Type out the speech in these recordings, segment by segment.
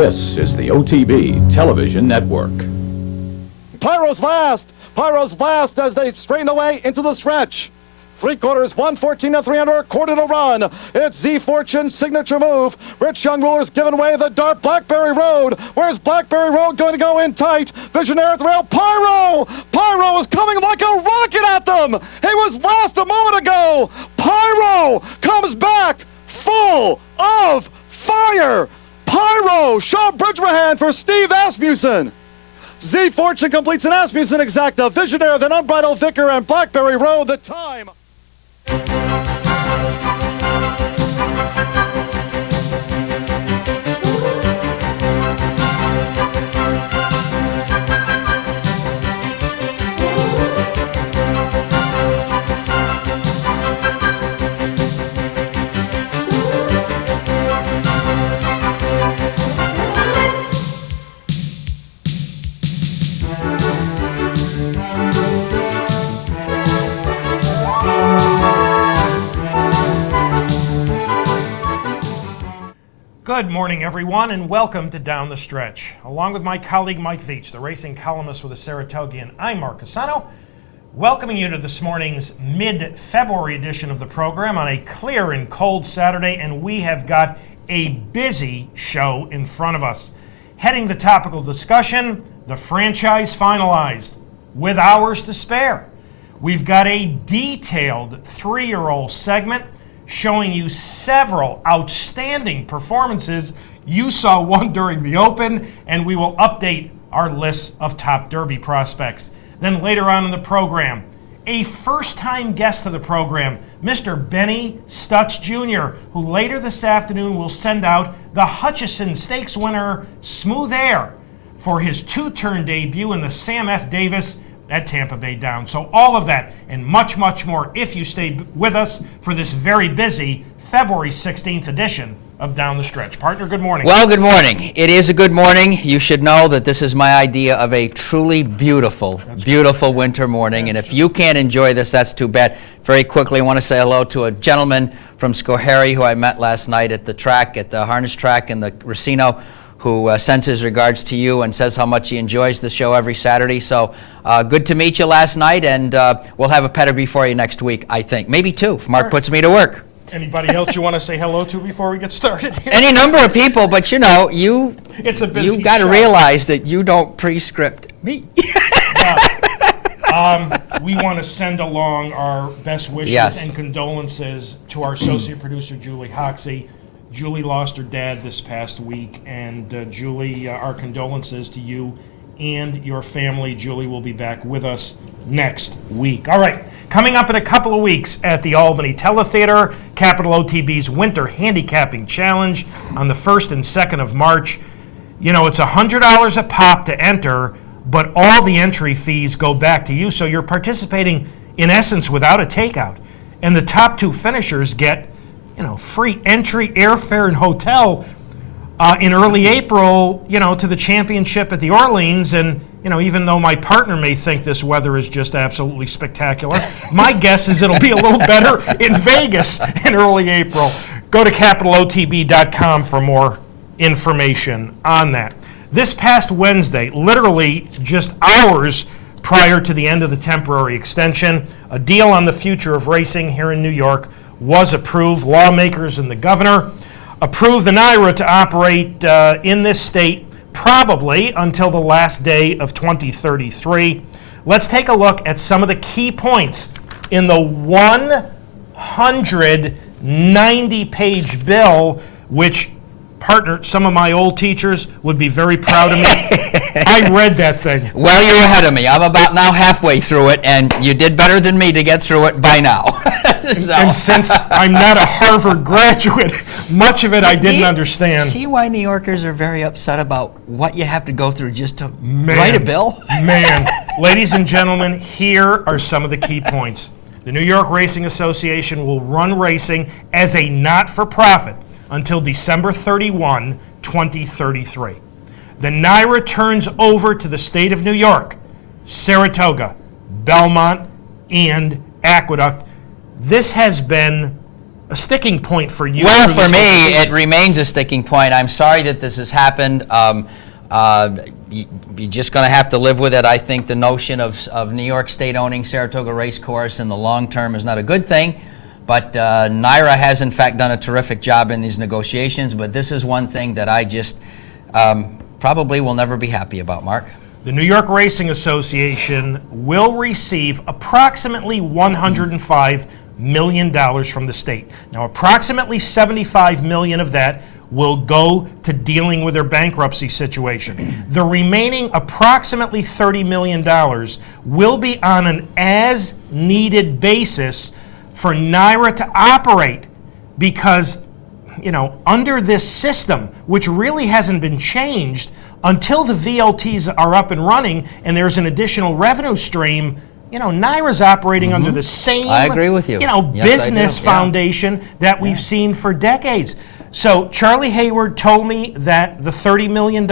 This is the OTB Television Network. Pyro's last as they strain away into the stretch. 3/4, 114 and 300, quarter to run. It's Z Fortune's signature move. Rich Young Rulers giving away the dark Blackberry Road. Where's Blackberry Road going to go in tight? Visionaire at the rail. Pyro is coming like a rocket at them. He was last a moment ago. Pyro comes back full of fire. Pyro, Sean Bridgman for Steve Asmussen. Z Fortune completes an Asmussen exacta. Visionaire, then Unbridled Vicar and Blackberry Road. The time. Good morning, everyone, and welcome to Down the Stretch. Along with my colleague Mike VIETCH, the racing columnist with the Saratogian, I'm Mark CUSANO, welcoming you to this morning's mid-February edition of the program on a clear and cold Saturday, and we have got a busy show in front of us. Heading the topical discussion, the franchise finalized with hours to spare. We've got a detailed 3-year-old segment showing you several outstanding performances. You saw one during the Open, and we will update our list of top Derby prospects. Then later on in the program, a first-time guest to the program, Mr. Benny Stutz Jr., who later this afternoon will send out the Hutchison Stakes winner, Smooth Air, for his two-turn debut in the Sam F. Davis at Tampa Bay Downs. So all of that and much, much more if you stay with us for this very busy February 16th edition of Down the Stretch. Partner, good morning. Well, good morning. It is a good morning. You should know that this is my idea of a truly beautiful winter morning. And if you can't enjoy this, that's too bad. Very quickly, I want to say hello to a gentleman from Schoharie who I met last night at the track, at the harness track in the Racino, who sends his regards to you and says how much he enjoys the show every Saturday. So good to meet you last night, and we'll have a pedigree for you next week, I think. Maybe two, if Mark puts me to work. Anybody else you want to say hello to before we get started here? Any number of people, but you know, you've got to realize that you don't prescript me. We want to send along our best wishes and condolences to our associate producer, Julie Hoxie. Julie lost her dad this past week, and Julie, our condolences to you and your family. Julie will be back with us next week. All right, coming up in a couple of weeks at the Albany Teletheater, Capital OTB's Winter Handicapping Challenge on the 1st and 2nd of March. You know, it's $100 a pop to enter, but all the entry fees go back to you, so you're participating, in essence, without a takeout. And the top two finishers get free entry, airfare, and hotel in early April, to the championship at the Orleans. And, even though my partner may think this weather is just absolutely spectacular, my guess is it'll be a little better in Vegas in early April. Go to capitalotb.com for more information on that. This past Wednesday, literally just hours prior to the end of the temporary extension, a deal on the future of racing here in New York was approved. Lawmakers and the governor approved the NYRA to operate in this state probably until the last day of 2033. Let's take a look at some of the key points in the 190-page bill, which, partner, some of my old teachers would be very proud of me. I read that thing. Well, you're ahead of me. I'm about now halfway through it, and you did better than me to get through it by now. And since I'm not a Harvard graduate, much of it I didn't understand. See why New Yorkers are very upset about what you have to go through just to write a bill? Ladies and gentlemen, here are some of the key points. The New York Racing Association will run racing as a not-for-profit until December 31, 2033. The NYRA turns over to the state of New York, Saratoga, Belmont, and Aqueduct. This has been a sticking point for you? Well, through for this whole me, season? it remains a sticking point. I'm sorry that this has happened. You're just going to have to live with it. I think the notion of New York State owning Saratoga Race Course in the long term is not a good thing. But NYRA has, in fact, done a terrific job in these negotiations. But this is one thing that I just probably will never be happy about, Mark. The New York Racing Association will receive approximately $105 million from the state. Now, approximately $75 million of that will go to dealing with their bankruptcy situation. The remaining approximately $30 million will be on an as-needed basis for NYRA to operate because, you know, under this system, which really hasn't been changed, until the VLTs are up and running and there's an additional revenue stream, you know, NYRA's operating under the same, I agree with you. You know, Yes, I do. business foundation that we've seen for decades. So Charlie Hayward told me that the $30 million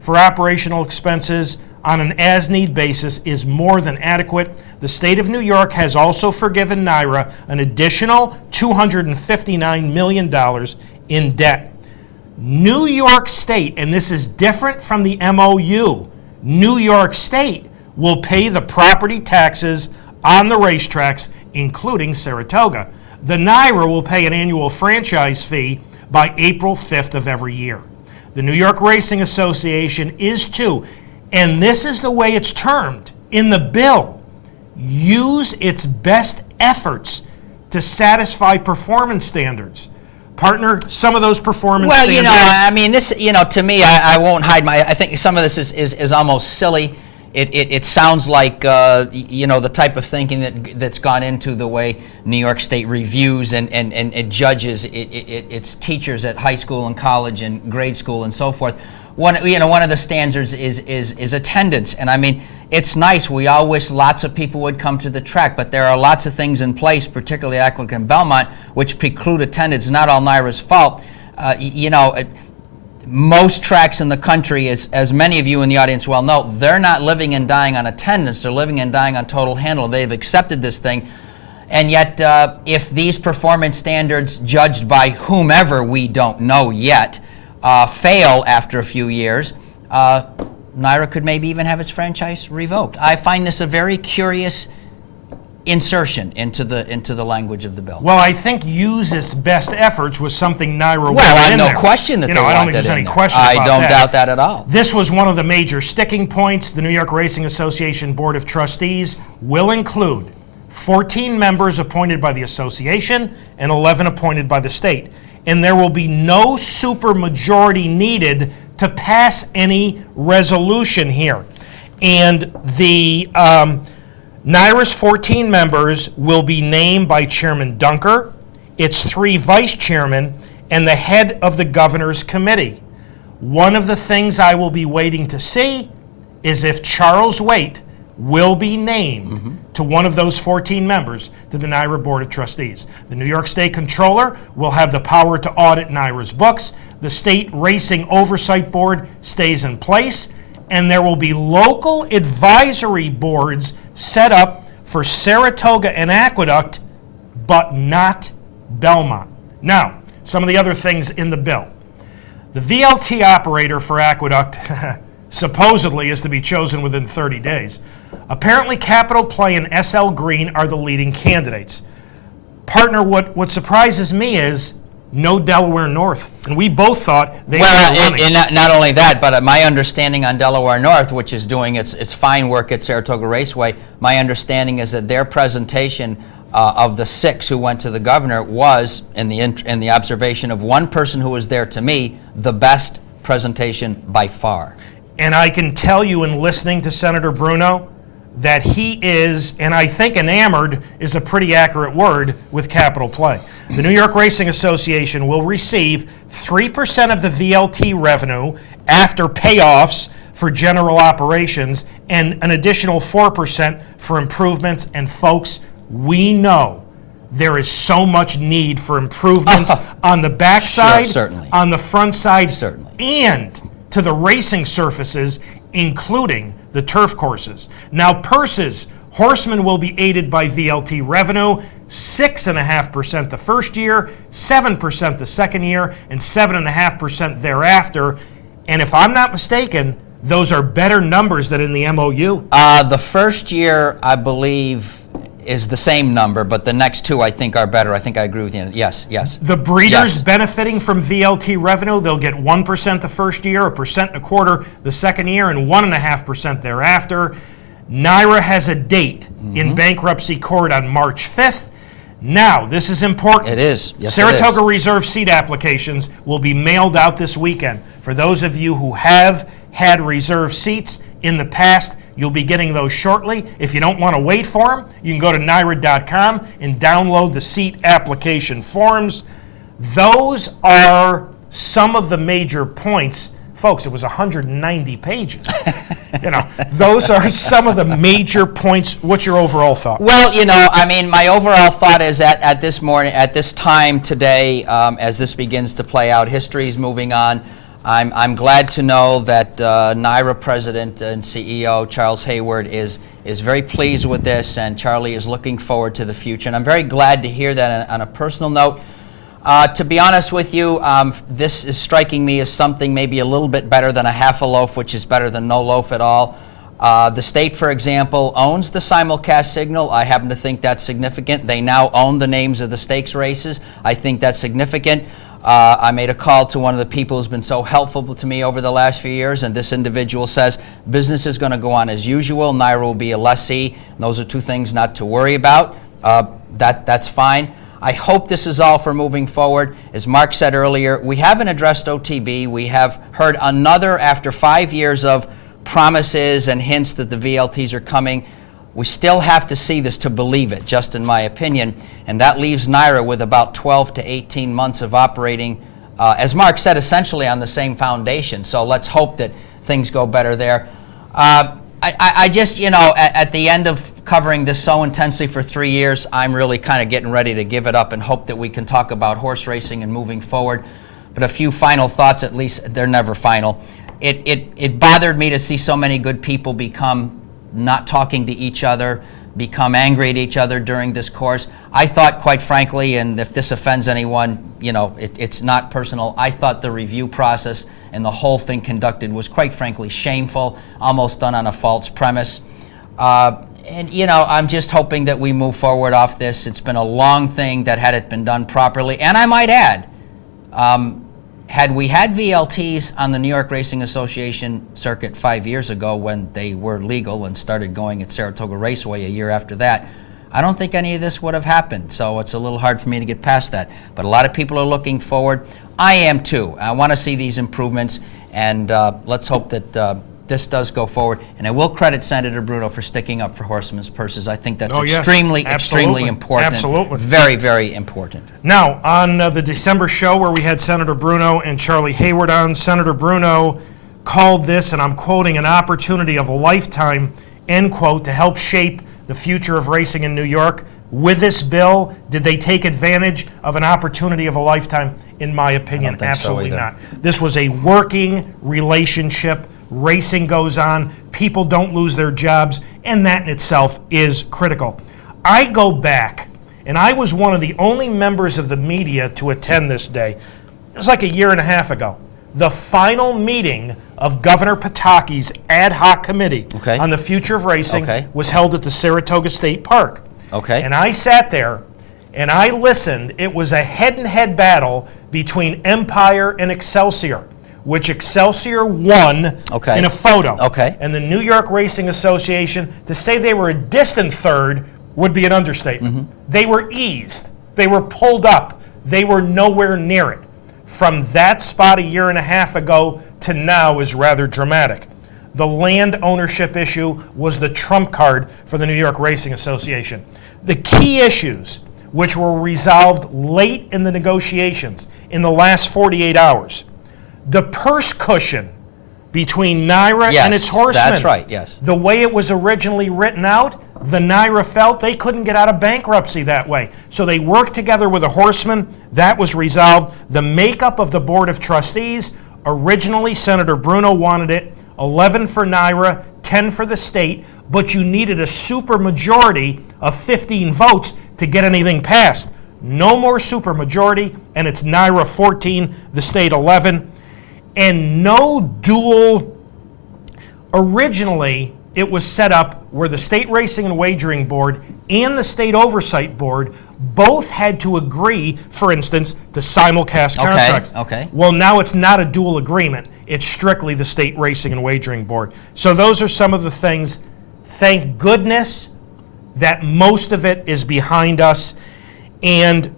for operational expenses on an as-need basis is more than adequate. The state of New York has also forgiven NYRA an additional $259 million in debt. New York State, and this is different from the MOU, New York State will pay the property taxes on the racetracks, including Saratoga. The NYRA will pay an annual franchise fee by April 5th of every year. The New York Racing Association is to, and this is the way it's termed in the bill, use its best efforts to satisfy performance standards. Partner, some of those performance standards. Well, you know, I mean, this, you know, to me, I won't hide I think some of this is almost silly. It sounds like, you know, the type of thinking that's gone into the way New York State reviews and it judges its teachers at high school and college and grade school and so forth. One of the standards is attendance. And I mean, it's nice. We all wish lots of people would come to the track, but there are lots of things in place, particularly at Aqueduct and Belmont, which preclude attendance. Not all NYRA's fault. You know, most tracks in the country, as many of you in the audience well know, they're not living and dying on attendance. They're living and dying on total handle. They've accepted this thing. And yet, if these performance standards, judged by whomever we don't know yet, fail after a few years, NYRA could maybe even have its franchise revoked. I find this a very curious insertion into the language of the bill. Well, I think use its best efforts was something NYRA Well, I wanted have in no there. question that you they know, I want don't think that there's in any there. question about I don't that. doubt that at all. This was one of the major sticking points. The New York Racing Association Board of Trustees will include 14 members appointed by the association and 11 appointed by the state. And there will be no supermajority needed to pass any resolution here. And the NYRA's 14 members will be named by Chairman Dunker, its 3 vice chairmen, and the head of the governor's committee. One of the things I will be waiting to see is if Charles Waite will be named to one of those 14 members to the NYRA Board of Trustees. The New York State Controller will have the power to audit NYRA's books. The State Racing Oversight Board stays in place, and there will be local advisory boards set up for Saratoga and Aqueduct, but not Belmont. Now, some of the other things in the bill. The VLT operator for Aqueduct supposedly is to be chosen within 30 days. Apparently, Capital Play and SL Green are the leading candidates. Partner, what surprises me is no Delaware North. And we both thought they were running. And not only that, but my understanding on Delaware North, which is doing its fine work at Saratoga Raceway, my understanding is that their presentation of the 6 who went to the governor was, in the observation of one person who was there to me, the best presentation by far. And I can tell you in listening to Senator Bruno that he is, and I think enamored is a pretty accurate word, with Capital Play. The New York Racing Association will receive 3% of the VLT revenue after payoffs for general operations and an additional 4% for improvements. And folks, we know there is so much need for improvements on the backside, Sure, certainly. on the front side, Certainly. and to the racing surfaces, including the turf courses. Now, purses Horsemen will be aided by VLT revenue, 6.5% the first year, 7% the second year, and 7.5% thereafter. And if I'm not mistaken, those are better numbers than in the MOU. The first year, I believe, is the same number, but the next two I think are better. I think I agree with you. Yes, yes. The breeders Yes. benefiting from VLT revenue, they'll get 1% the first year, 1.25% the second year, and 1.5% thereafter. NYRA has a date in bankruptcy court on March 5th. Now, this is important. It is. Yes, Saratoga it is. Reserve seat applications will be mailed out this weekend. For those of you who have had reserve seats in the past, you'll be getting those shortly. If you don't want to wait for them, you can go to NYRA.com and download the seat application forms. Those are some of the major points. Folks, it was 190 pages. Those are some of the major points. What's your overall thought? Well, my overall thought is at this time today, as this begins to play out, history is moving on. I'm glad to know that NYRA President and CEO Charles Hayward is very pleased with this, and Charlie is looking forward to the future. And I'm very glad to hear that on a personal note. To be honest with you, this is striking me as something maybe a little bit better than a half a loaf, which is better than no loaf at all. The state, for example, owns the simulcast signal. I happen to think that's significant. They now own the names of the stakes races. I think that's significant. I made a call to one of the people who's been so helpful to me over the last few years, and this individual says business is going to go on as usual. NYRA will be a lessee. Those are two things not to worry about. That's fine. I hope this is all for moving forward. As Mark said earlier, we haven't addressed OTB. We have heard another, after 5 years of promises and hints that the VLTs are coming. We still have to see this to believe it, just in my opinion, and that leaves NYRA with about 12 to 18 months of operating, as Mark said, essentially on the same foundation. So let's hope that things go better there. I just, at the end of covering this so intensely for 3 years, I'm really kind of getting ready to give it up and hope that we can talk about horse racing and moving forward. But a few final thoughts, at least they're never final. It bothered me to see so many good people become not talking to each other, become angry at each other during this course. I thought, quite frankly, and if this offends anyone, it's not personal, I thought the review process and the whole thing conducted was, quite frankly, shameful, almost done on a false premise. I'm just hoping that we move forward off this. It's been a long thing that had it been done properly. And I might add, had we had VLTs on the New York Racing Association circuit 5 years ago when they were legal and started going at Saratoga Raceway a year after that, I don't think any of this would have happened. So it's a little hard for me to get past that. But a lot of people are looking forward. I am too. I want to see these improvements, and let's hope that this does go forward. And I will credit Senator Bruno for sticking up for horsemen's purses. I think that's extremely important. Absolutely. Very, very important. Now, on the December show where we had Senator Bruno and Charlie Hayward on, Senator Bruno called this, and I'm quoting, an opportunity of a lifetime, end quote, to help shape the future of racing in New York. With this bill, did they take advantage of an opportunity of a lifetime? In my opinion, absolutely not. This was a working relationship. Racing goes on. People don't lose their jobs, and that in itself is critical. I go back, and I was one of the only members of the media to attend this day. It was like a year and a half ago. The final meeting of Governor Pataki's ad hoc committee on the future of racing was held at the Saratoga State Park. And I sat there and I listened. It was a head-and-head battle between Empire and Excelsior, which Excelsior won in a photo. And the New York Racing Association, to say they were a distant third would be an understatement. They were eased. They were pulled up. They were nowhere near it. From that spot a year and a half ago to now is rather dramatic. The land ownership issue was the trump card for the New York Racing Association. The key issues, which were resolved late in the negotiations in the last 48 hours, the purse cushion between NYRA and its horsemen. That's right, yes. The way it was originally written out, the NYRA felt they couldn't get out of bankruptcy that way. So they worked together with the horsemen. That was resolved. The makeup of the Board of Trustees, originally Senator Bruno wanted it 11 for NYRA, 10 for the state. but you needed a supermajority of 15 votes to get anything passed. No more supermajority, and it's NYRA 14, the state 11, and no dual. Originally, it was set up where the State Racing and Wagering Board and the State Oversight Board both had to agree, for instance, to simulcast contracts. Okay. Well, now it's not a dual agreement. It's strictly the State Racing and Wagering Board. So those are some of the things. Thank goodness that most of it is behind us. And,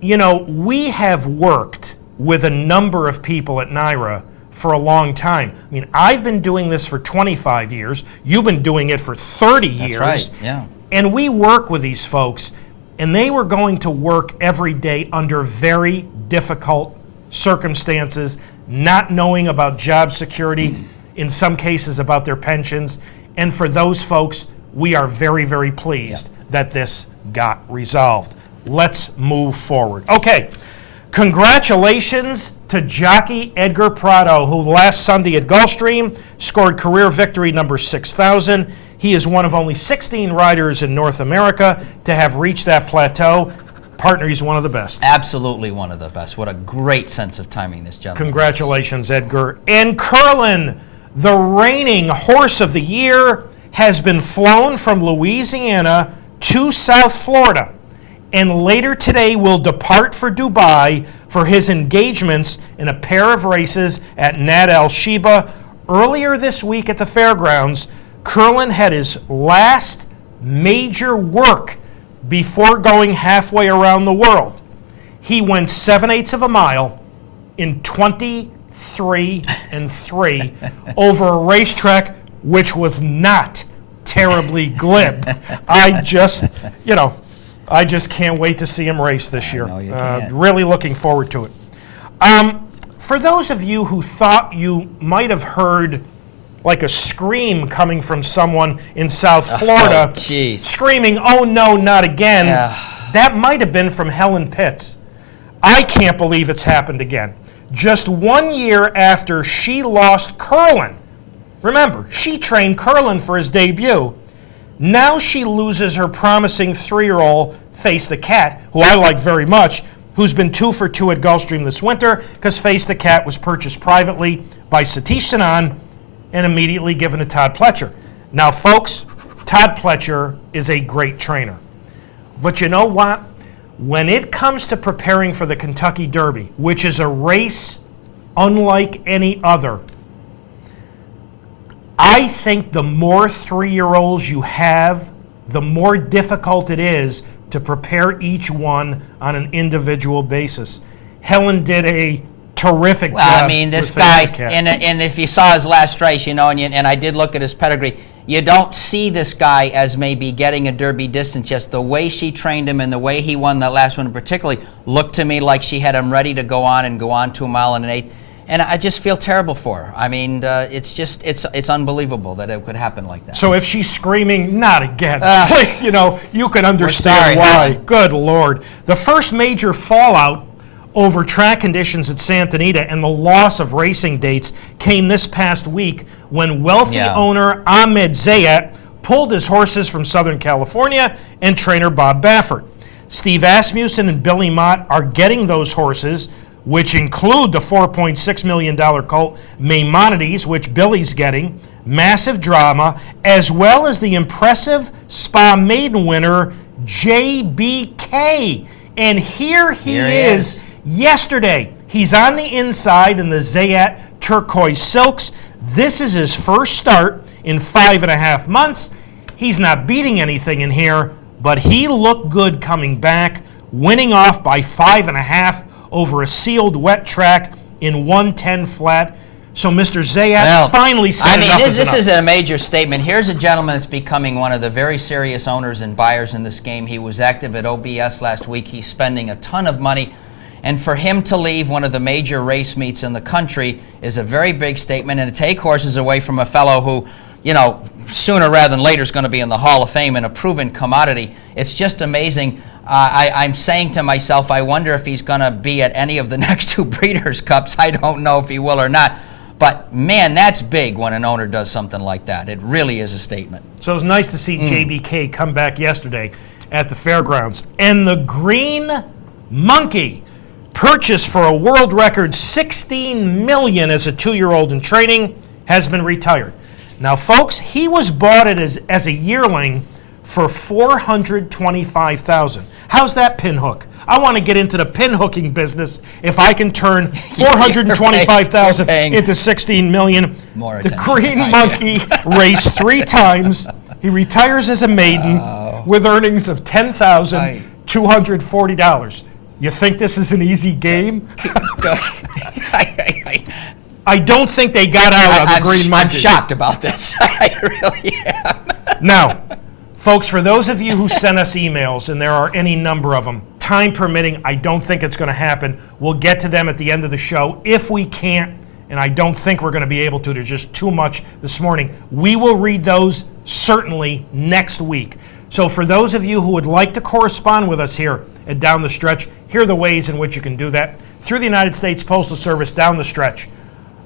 you know, we have worked with a number of people at NYRA for a long time. I mean, I've been doing this for 25 years. You've been doing it for 30 years. That's right, yeah. And we work with these folks, and they were going to work every day under very difficult circumstances, not knowing about job security, in some cases about their pensions. And for those folks, we are very, very pleased that this got resolved. Let's move forward. Okay. Congratulations to jockey Edgar Prado, who last Sunday at Gulfstream scored career victory number 6,000. He is one of only 16 riders in North America to have reached that plateau. Partner, he's one of the best. Absolutely one of the best. What a great sense of timing this gentleman. Congratulations, Edgar. And Curlin, the reigning horse of the year, has been flown from Louisiana to South Florida, and later today will depart for Dubai for his engagements in a pair of races at Nad Al Sheba. Earlier this week at the fairgrounds, Curlin had his last major work before going halfway around the world. He went 7/8 of a mile in 23 and 3 over a racetrack which was not terribly glib. I just can't wait to see him race this year. know you can't. Really looking forward to it. For those of you who thought you might have heard like a scream coming from someone in South Florida, screaming, "Oh no, not again," that might have been from Helen Pitts. I can't believe it's happened again. Just 1 year after she lost Curlin, remember, she trained Curlin for his debut. Now she loses her promising 3-year-old Face the Cat, who I like very much, who's been 2 for 2 at Gulfstream this winter because Face the Cat was purchased privately by Satish Sanan and immediately given to Todd Pletcher. Now, folks, Todd Pletcher is a great trainer. But you know what? When it comes to preparing for the Kentucky Derby, which is a race unlike any other, I think the more 3-year-olds you have, the more difficult it is to prepare each one on an individual basis. Helen did a terrific job. I mean, this with guy, Face the Cat. and if you saw his last race, and I did look at his pedigree, you don't see this guy as maybe getting a Derby distance. Just the way she trained him and the way he won that last one particularly looked to me like she had him ready to go on 2 mile and an 8. And I just feel terrible for her. I mean, it's unbelievable that it could happen like that. So if she's screaming, "Not again," you can understand sorry, why. Helen. Good Lord. The first major fallout over track conditions at Santa Anita and the loss of racing dates came this past week when wealthy owner Ahmed Zayat pulled his horses from Southern California and trainer Bob Baffert. Steve Asmussen and Billy Mott are getting those horses, which include the $4.6 million colt Maimonides, which Billy's getting, massive drama, as well as the impressive Spa Maiden winner, JBK. And here he is yesterday. He's on the inside in the Zayat turquoise silks. This is his first start in 5.5 months. He's not beating anything in here, but he looked good coming back, winning off by 5.5 over a sealed wet track in 110 flat. So Mr. Zayat finally said enough is this enough. is a major statement. Here's a gentleman that's becoming one of the very serious owners and buyers in this game. He was active at OBS last week. He's spending a ton of money. And for him to leave one of the major race meets in the country is a very big statement, and to take horses away from a fellow who, sooner rather than later is going to be in the Hall of Fame and a proven commodity. It's just amazing. I'm saying to myself, I wonder if he's going to be at any of the next 2 Breeders' Cups. I don't know if he will or not. But man, that's big when an owner does something like that. It really is a statement. So it was nice to see JBK come back yesterday at the fairgrounds. And the Green Monkey, purchased for a world record $16 million as a 2-year-old in training, has been retired. Now, folks, he was bought as a yearling for $425,000. How's that pinhook? I want to get into the pinhooking business if I can turn $425,000 into $16 million. More the attention. Green Monkey raced 3 times. He retires as a maiden with earnings of $10,240. You think this is an easy game? I don't think they got out of the Green Monkey. I'm shocked about this. I really am. Now, folks, for those of you who sent us emails, and there are any number of them, time permitting, I don't think it's going to happen. We'll get to them at the end of the show. If we can't, and I don't think we're going to be able to, there's just too much this morning, we will read those certainly next week. So for those of you who would like to correspond with us here at Down the Stretch, here are the ways in which you can do that. Through the United States Postal Service, Down the Stretch.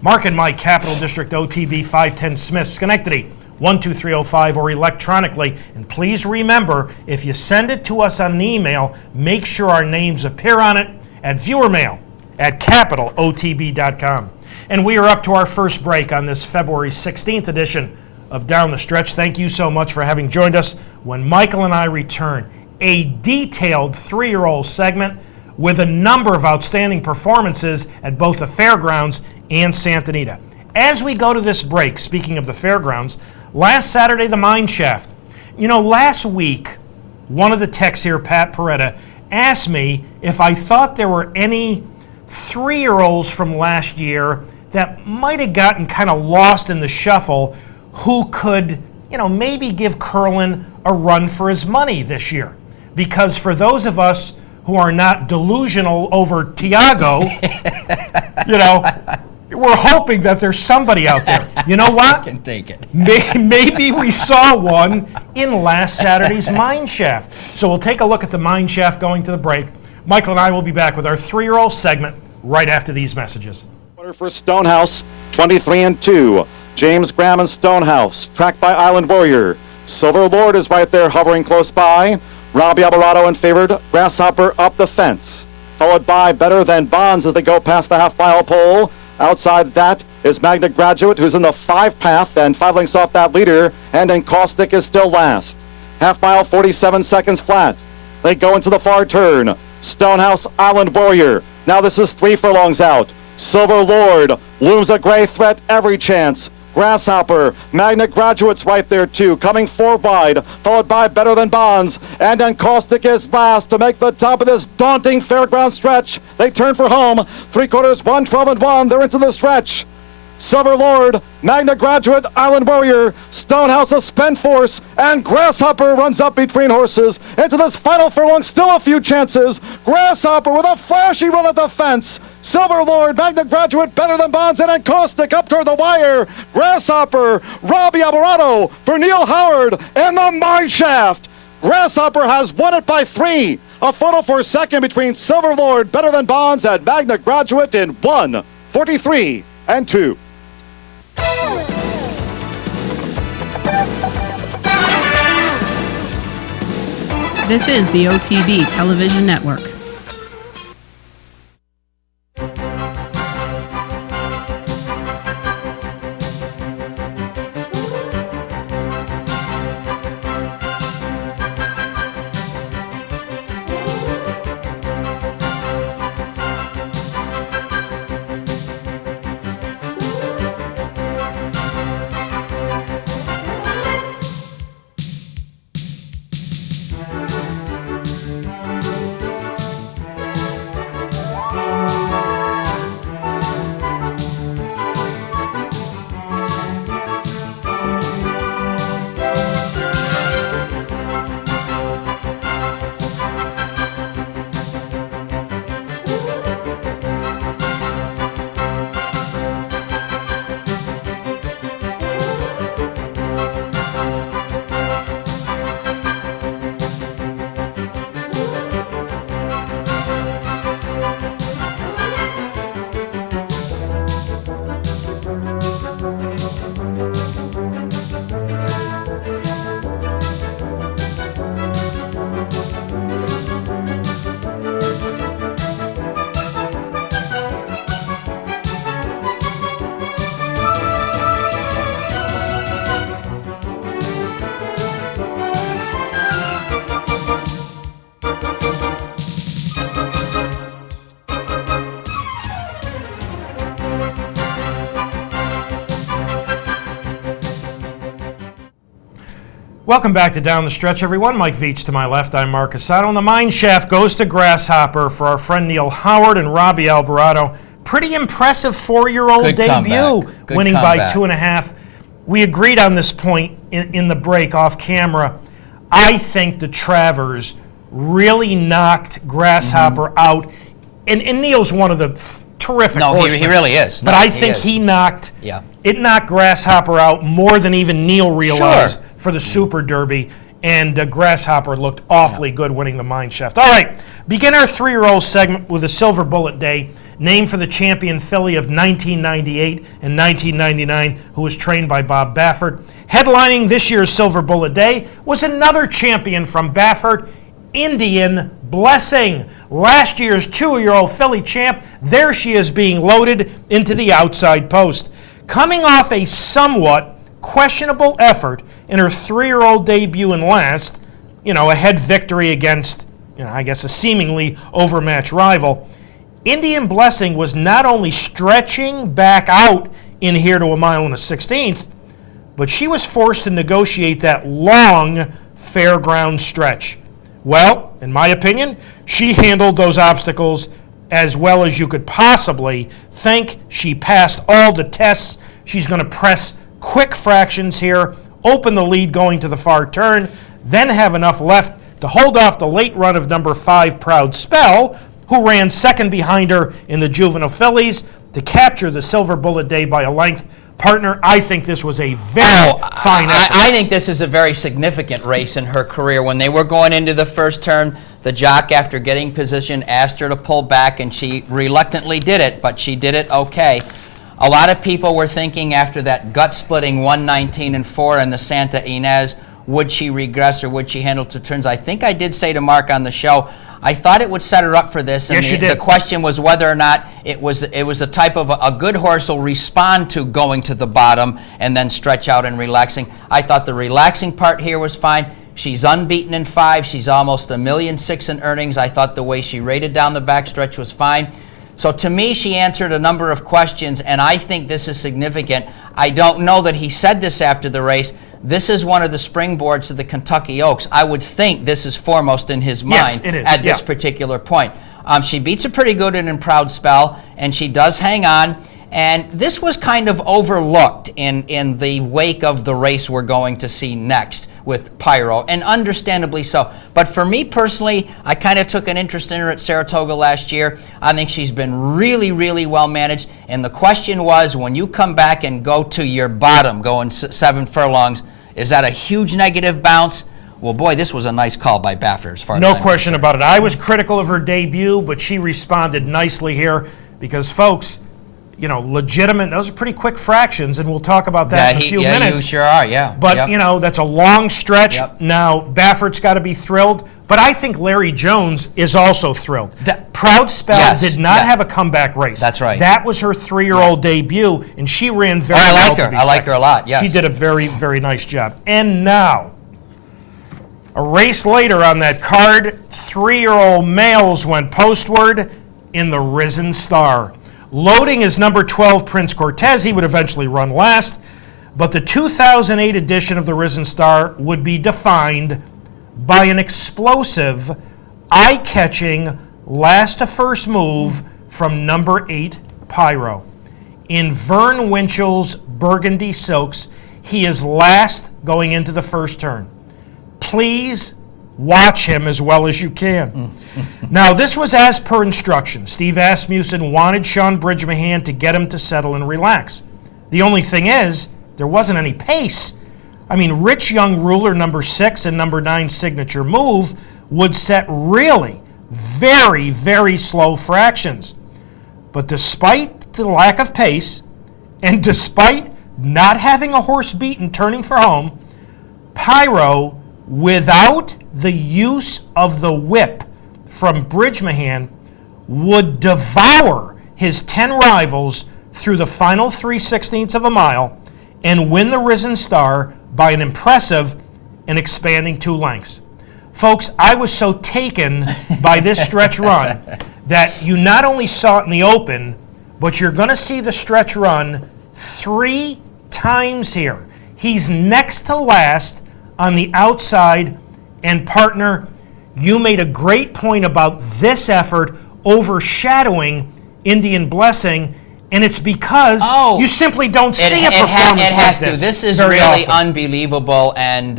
Mark and Mike, Capital District, OTB 510 Smith, Schenectady 12305, or electronically. And please remember, if you send it to us on an email, make sure our names appear on it at viewermail@capitalotb.com. And we are up to our first break on this February 16th edition of Down the Stretch. Thank you so much for having joined us. When Michael and I return, a detailed 3-year-old segment with a number of outstanding performances at both the fairgrounds and Santa Anita. As we go to this break, speaking of the fairgrounds, last Saturday, the mine shaft. You know, last week, one of the techs here, Pat Peretta, asked me if I thought there were any 3-year-olds from last year that might have gotten kind of lost in the shuffle who could, maybe give Curlin a run for his money this year. Because for those of us who are not delusional over Tiago, we're hoping that there's somebody out there. You know what? I can take it. Maybe we saw one in last Saturday's mine shaft. So we'll take a look at the mine shaft going to the break. Michael and I will be back with our 3-year-old segment right after these messages. For Stonehouse, 23-2. James Graham and Stonehouse, tracked by Island Warrior. Silver Lord is right there hovering close by. Robbie Alvarado in favored. Grasshopper up the fence. Followed by Better Than Bonds as they go past the half-mile pole. Outside that is Magna Graduate, who's in the 5 path and 5 lengths off that leader. And Encaustic is still last. Half-mile, 47 seconds flat. They go into the far turn. Stonehouse, Island Warrior. Now this is 3 furlongs out. Silver Lord looms a gray threat every chance. Grasshopper, Magna Graduate's right there too, coming 4 wide, followed by Better Than Bonds, and Encaustic is last to make the top of this daunting fairground stretch. They turn for home, 3/4, 112-1, they're into the stretch. Silver Lord, Magna Graduate, Island Warrior, Stonehouse of Spent Force, and Grasshopper runs up between horses into this final furlong. Still a few chances. Grasshopper with a flashy run at the fence. Silver Lord, Magna Graduate, Better Than Bonds, and Encaustic up toward the wire. Grasshopper, Robbie Alvarado for Neil Howard in the mine shaft. Grasshopper has won it by 3. A photo for second between Silver Lord, Better Than Bonds, and Magna Graduate in 1:43-2. This is the OTB Television Network. Welcome back to Down the Stretch, everyone. Mike VIETCH to my left. I'm Mark CUSANO. And the mine shaft goes to Grasshopper for our friend Neil Howard and Robbie Alvarado. Pretty impressive 4-year-old Good debut, comeback. winning by 2.5. We agreed on this point in the break off camera. I think the Travers really knocked Grasshopper out. And Neil's one of the terrific horsemen. He really is. But I think he knocked Grasshopper out more than even Neil realized for the Super Derby. And Grasshopper looked awfully good winning the mine shaft. All right, begin our 3-year-old segment with a Silver Bullet Day, named for the champion filly of 1998 and 1999, who was trained by Bob Baffert. Headlining this year's Silver Bullet Day was another champion from Baffert, Indian Blessing. Last year's 2-year-old filly champ, there she is being loaded into the outside post. Coming off a somewhat questionable effort in her 3-year-old debut and last, a head victory against, I guess a seemingly overmatched rival, Indian Blessing was not only stretching back out in here to 1 1/16 miles, but she was forced to negotiate that long fairground stretch. Well, in my opinion, she handled those obstacles as well as you could possibly think. She passed all the tests. She's going to press quick fractions here, open the lead going to the far turn, then have enough left to hold off the late run of number 5, Proud Spell, who ran second behind her in the juvenile fillies to capture the Silver Bullet Day by a length. Partner, I think this was a very fine effort. I think this is a very significant race in her career. When they were going into the first turn, the jock, after getting position, asked her to pull back, and she reluctantly did it, but she did it okay. A lot of people were thinking after that gut-splitting 119-4 in the Santa Ynez, would she regress or would she handle 2 turns? I think I did say to Mark on the show, I thought it would set her up for this, and yes, you did. The question was whether or not it was a type of a good horse will respond to going to the bottom and then stretch out and relaxing. I thought the relaxing part here was fine. She's unbeaten in 5. She's almost $1.6 million in earnings. I thought the way she rated down the backstretch was fine. So to me, she answered a number of questions, and I think this is significant. I don't know that he said this after the race. This is one of the springboards to the Kentucky Oaks. I would think this is foremost in his mind at this particular point. She beats a pretty good and Proud Spell, and she does hang on. And this was kind of overlooked in the wake of the race we're going to see next with Pyro, and understandably so. But for me personally, I kind of took an interest in her at Saratoga last year. I think she's been really, really well managed. And the question was, when you come back and go to your bottom, going 7 furlongs, is that a huge negative bounce? Well, boy, this was a nice call by Baffert as far as no question about it. I was critical of her debut, but she responded nicely here because, folks, legitimate, those are pretty quick fractions, and we'll talk about that in a few minutes. You sure are, yeah. But, that's a long stretch. Yep. Now, Baffert's got to be thrilled, but I think Larry Jones is also thrilled. Proud Spell did not have a comeback race. That's right. That was her 3-year-old debut, and she ran very well. I like her a lot, yes. She did a very, very nice job. And now, a race later on that card, 3-year-old males went postward in the Risen Star. Loading is number 12, Prince Cortez. He would eventually run last. But the 2008 edition of the Risen Star would be defined by an explosive, eye-catching, last-to-first move from number 8, Pyro. In Vern Winchell's Burgundy Silks, he is last going into the first turn. Please watch him as well as you can. Now, this was as per instruction. Steve Asmussen wanted Sean Bridgmahan to get him to settle and relax. The only thing is, there wasn't any pace. I mean, Rich Young Ruler, number 6, and number 9, Signature Move, would set really very, very slow fractions. But despite the lack of pace, and despite not having a horse beaten turning for home, Pyro, without the use of the whip from Bridgmahan, would devour his 10 rivals through the final 3/16 of a mile and win the Risen Star by an impressive and expanding 2 lengths. Folks, I was so taken by this stretch run that you not only saw it in the open, but you're going to see the stretch run 3 times here. He's next to last on the outside. And partner, you made a great point about this effort overshadowing Indian Blessing, and it's because you simply don't see a performance like this. This is very really often. unbelievable, and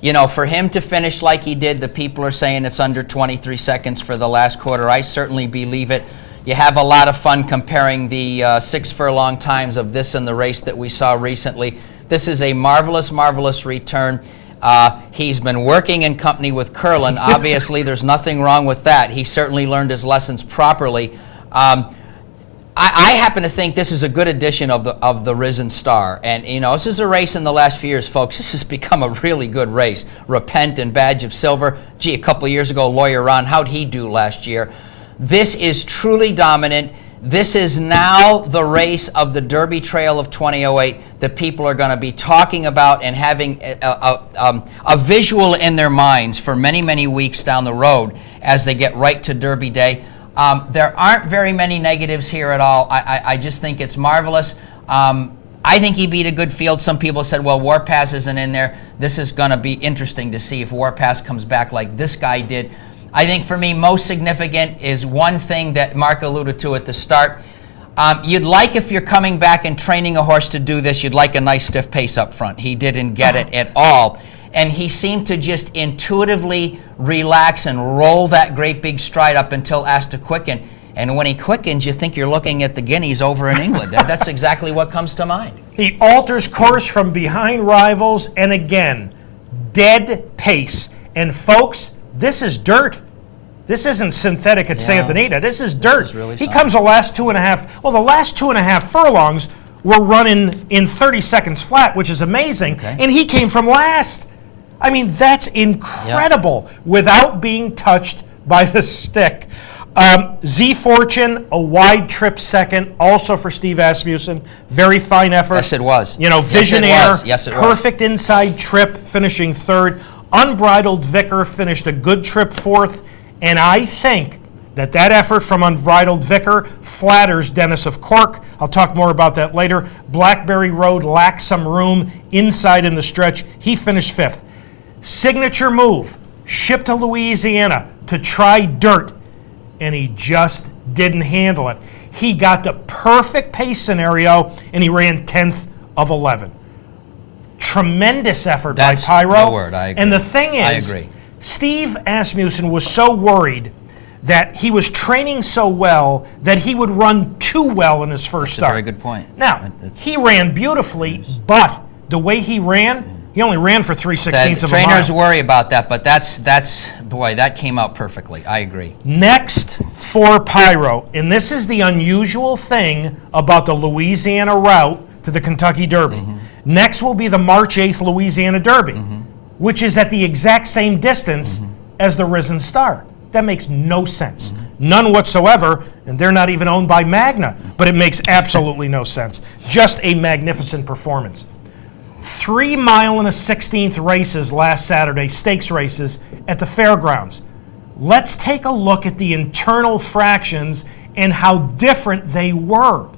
you know, for him to finish like he did, the people are saying it's under 23 seconds for the last quarter. I certainly believe it. You have a lot of fun comparing the 6 furlong times of this and the race that we saw recently. This is a marvelous, marvelous return. He's been working in company with Curlin. Obviously, there's nothing wrong with that. He certainly learned his lessons properly. I happen to think this is a good edition of the Risen Star. And, you know, this is a race in the last few years, folks. This has become a really good race. Repent and Badge of Silver. Gee, a couple of years ago, Lawyer Ron, how'd he do last year? This is truly dominant. This is now the race of the Derby Trail of 2008 that people are going to be talking about and having a visual in their minds for many, many weeks down the road as they get right to Derby Day. There aren't very many negatives here at all. I just think it's marvelous. I think he beat a good field. Some people said, well, Warpass isn't in there. This is going to be interesting to see if Warpass comes back like this guy did. I think for me, most significant is one thing that Mark alluded to at the start. You'd like, if you're coming back and training a horse to do this, you'd like a nice stiff pace up front. He didn't get it at all. And he seemed to just intuitively relax and roll that great big stride up until asked to quicken. And when he quickens, you think you're looking at the Guineas over in England. That's exactly what comes to mind. He alters course from behind rivals, and again, dead pace. And folks, this is dirt. This isn't synthetic at Santa Anita. This is dirt. This is really he something. comes the last 2.5. Well, the last 2.5 furlongs were running in 30 seconds flat, which is amazing. Okay. And he came from last. I mean, that's incredible without being touched by the stick. Z Fortune, a wide trip second, also for Steve Asmussen. Very fine effort. Yes, it was. You know, Visionaire, Yes, it was. perfect inside trip, finishing third. Unbridled Vicar finished a good trip fourth. And I think that effort from Unbridled Vicar flatters Dennis of Cork. I'll talk more about that later. Blackberry Road lacked some room inside in the stretch. He finished fifth. Signature Move, shipped to Louisiana to try dirt, and he just didn't handle it. He got the perfect pace scenario, and he ran 10th of 11. Tremendous effort by Pyro. That's the word, I agree. And the thing is, I agree. Steve Asmussen was so worried that he was training so well that he would run too well in his first start. That's a very good point. Now, he ran beautifully, but the way he ran, he only ran for 3/16 of a mile. Trainers worry about that, but boy, that came out perfectly. I agree. Next for Pyro, and this is the unusual thing about the Louisiana route to the Kentucky Derby. Next will be the March 8th Louisiana Derby, which is at the exact same distance as the Risen Star. That makes no sense. None whatsoever, and they're not even owned by Magna, but it makes absolutely no sense. Just a magnificent performance. 3 mile and a 16th races last Saturday, stakes races at the fairgrounds. Let's take a look at the internal fractions and how different they were.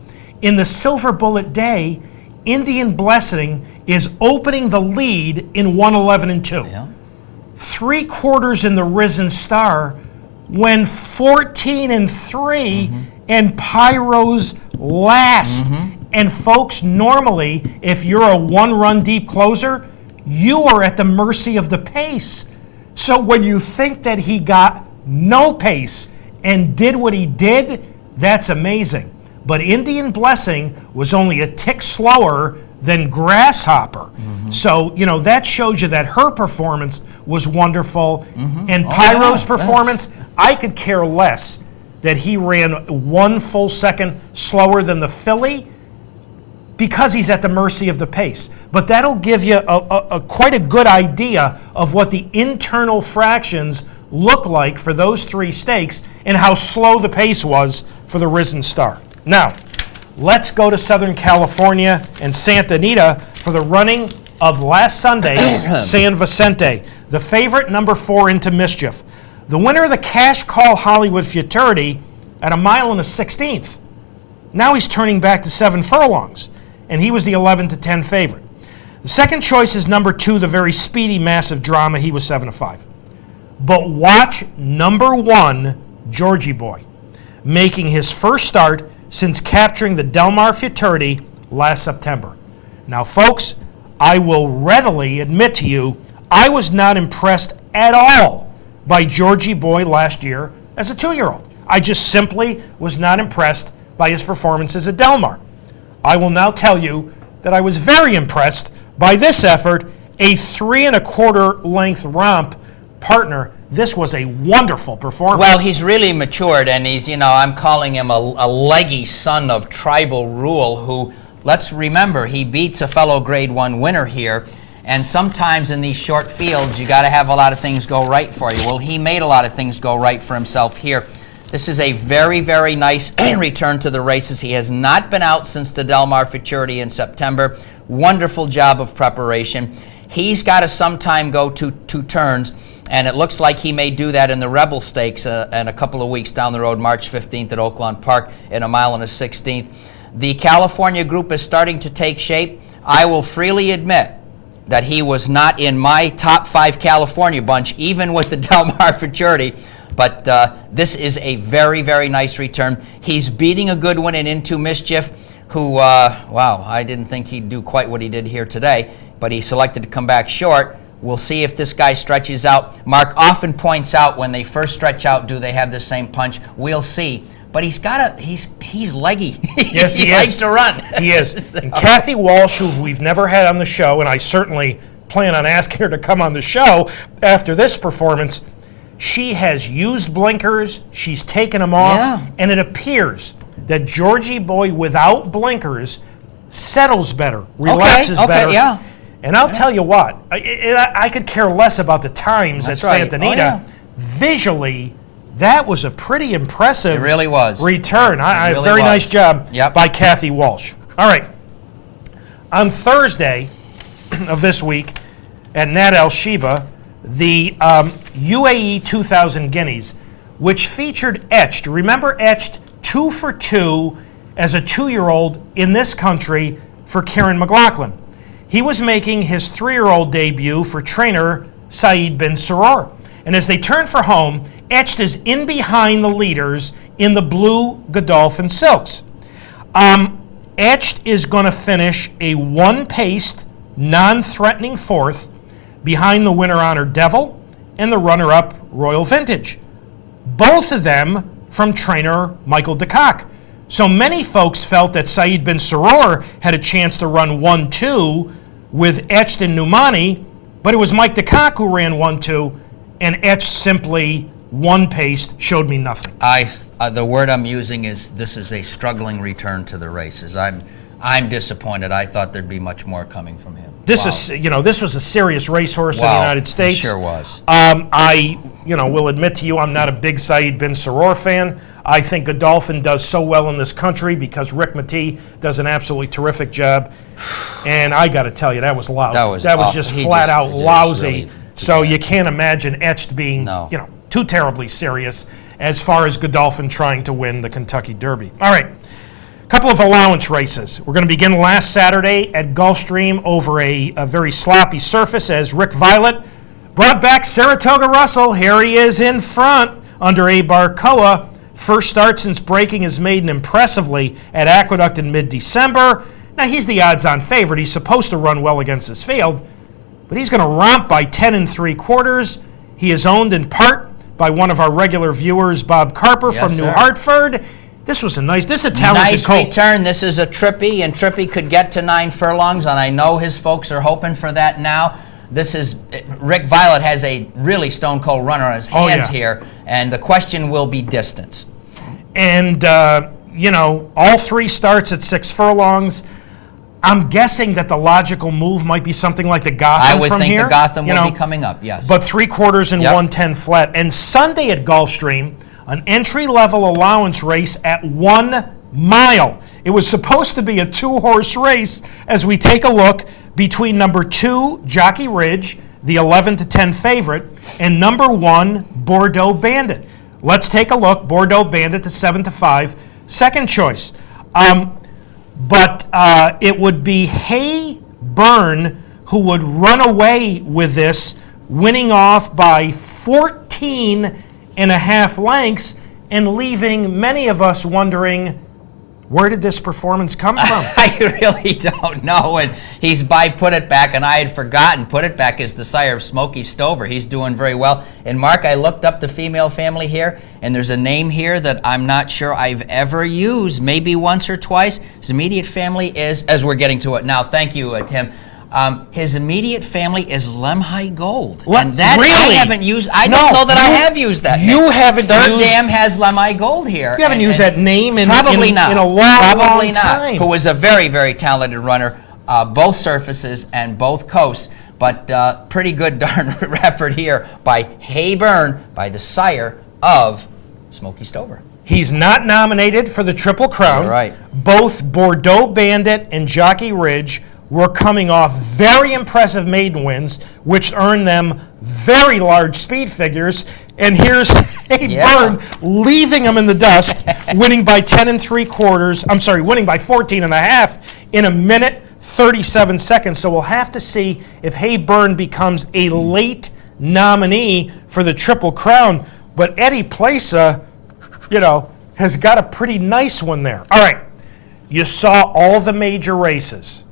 In the Silver Bullet Day, Indian Blessing is opening the lead in 1:11 and 2. Yeah. 3/4 in the Risen Star when 14 and 3 and Pyro's last. And folks, normally, if you're a one-run deep closer, you are at the mercy of the pace. So when you think that he got no pace and did what he did, that's amazing. But Indian Blessing was only a tick slower than Grasshopper. So, you know, that shows you that her performance was wonderful. And Pyro's performance, I could care less that he ran 1 full second slower than the filly because he's at the mercy of the pace. But that'll give you quite a good idea of what the internal fractions look like for those 3 stakes and how slow the pace was for the Risen Star. Now, let's go to Southern California and Santa Anita for the running of last Sunday's San Vicente. The favorite, number 4, Into Mischief. The winner of the Cash Call Hollywood Futurity at 1 mile and a 16th. Now he's turning back to 7 furlongs, and he was the 11 to 10 favorite. The second choice is number 2, the very speedy, massive drama. He was 7-5. But watch number 1, Georgie Boy, making his first start since capturing the Del Mar Futurity last September. Now, folks, I will readily admit to you, I was not impressed at all by Georgie Boy last year as a 2-year-old. I just simply was not impressed by his performances at Del Mar. I will now tell you that I was very impressed by this effort, a 3 1/4 length romp. Partner, this was a wonderful performance. Well, he's really matured, and he's, I'm calling him a leggy son of tribal rule who, let's remember, he beats a fellow Grade 1 winner here, and sometimes in these short fields, you got to have a lot of things go right for you. Well, he made a lot of things go right for himself here. This is a very, very nice return to the races. He has not been out since the Del Mar Futurity in September. Wonderful job of preparation. He's got to sometime go 2 turns, and it looks like he may do that in the Rebel Stakes in a couple of weeks down the road, March 15th at Oaklawn Park in 1 1/16. The California group is starting to take shape. I will freely admit that he was not in my top 5 California bunch, even with the Del Mar Futurity. But this is a very, very nice return. He's beating a good one in Into Mischief, who, wow, I didn't think he'd do quite what he did here today, but he selected to come back short. We'll see if this guy stretches out. Mark often points out when they first stretch out, do they have the same punch? We'll see. But he's leggy. Yes, he likes to run. He is. And Kathy Walsh, who we've never had on the show, and I certainly plan on asking her to come on the show after this performance, she has used blinkers, she's taken them off, and it appears that Georgie Boy without blinkers settles better, relaxes better. Yeah. And I'll tell you what, I could care less about the times at Santa Anita. Visually, that was a pretty impressive return. Really very nice job Yep. by Kathy Walsh. All right. On Thursday of this week at Nat El Sheba, the UAE 2000 Guineas, which featured Etched. Remember Etched, 2 for 2 as a 2-year-old in this country for Kieran McLaughlin. He was making his 3-year-old debut for trainer Saeed bin Saror. And as they turn for home, Etched is in behind the leaders in the blue Godolphin Silks. Etched is going to finish a 1-paced, non-threatening 4th behind the winner Honor Devil and the runner-up Royal Vintage. Both of them from trainer Michael DeCock. So many folks felt that Saeed bin Saror had a chance to run 1-2 with Etched and Numani, but it was Mike DeCock who ran 1-2, and Etched simply 1-paced, showed me nothing. The word I'm using is this is a struggling return to the races. I'm disappointed. I thought there'd be much more coming from him. This was a serious racehorse in the United States. It sure was. I will admit to you, I'm not a big Saeed bin Saror fan. I think Godolphin does so well in this country because Rick Matee does an absolutely terrific job. And I got to tell you, that was lousy. That was just flat out lousy. Really so you can't imagine Etched being, too terribly serious as far as Godolphin trying to win the Kentucky Derby. All right. Couple of allowance races. We're going to begin last Saturday at Gulfstream over a very sloppy surface as Rick Violet brought back Saratoga Russell. Here he is in front under A. Barcoa. First start since breaking his maiden impressively at Aqueduct in mid-December. Now, he's the odds-on favorite. He's supposed to run well against this field, but he's going to romp by 10 3/4. He is owned in part by one of our regular viewers, Bob Carper from New Hartford. This is a talented colt. Return. This is a Trippy, and Trippy could get to 9 furlongs, and I know his folks are hoping for that now. Rick Violet has a really stone-cold runner on his hands here, and the question will be distance. And, all 3 starts at 6 furlongs. I'm guessing that the logical move might be something like the Gotham from here. I would think the Gotham will be coming up, yes. But 3/4 and 110 flat. And Sunday at Gulfstream, an entry-level allowance race at 1 mile. It was supposed to be a 2-horse race as we take a look between number 2, Jockey Ridge, the 11-10 favorite, and number 1, Bordeaux Bandit. Let's take a look. Bordeaux Bandit, the 7-5, second choice. But it would be Hay Burn who would run away with this, winning off by 14 and a half lengths and leaving many of us wondering, where did this performance come from? I really don't know. And he's by Put It Back, and I had forgotten. Put It Back is the sire of Smokey Stover. He's doing very well. And Mark, I looked up the female family here, and there's a name here that I'm not sure I've ever used, maybe once or twice. His immediate family is, as we're getting to it now, thank you, Tim. His immediate family is Lemhi Gold. And that really? I haven't used. I don't know that I have used that. You haven't Third used. Dam has Lemhi Gold here. You haven't used that name in probably not. In a long, probably long not. time. Who is a very, very talented runner, both surfaces and both coasts. But pretty good darn effort here by Hayburn, by the sire of Smokey Stover. He's not nominated for the Triple Crown. You're right. Both Bordeaux Bandit and Jockey Ridge were coming off very impressive maiden wins, which earned them very large speed figures. And here's Hayburn leaving them in the dust, winning by 10 3/4. I'm sorry, winning by 14 and a half in a minute 37 seconds. So we'll have to see if Hayburn becomes a late nominee for the Triple Crown. But Eddie Plaza, has got a pretty nice one there. All right, you saw all the major races.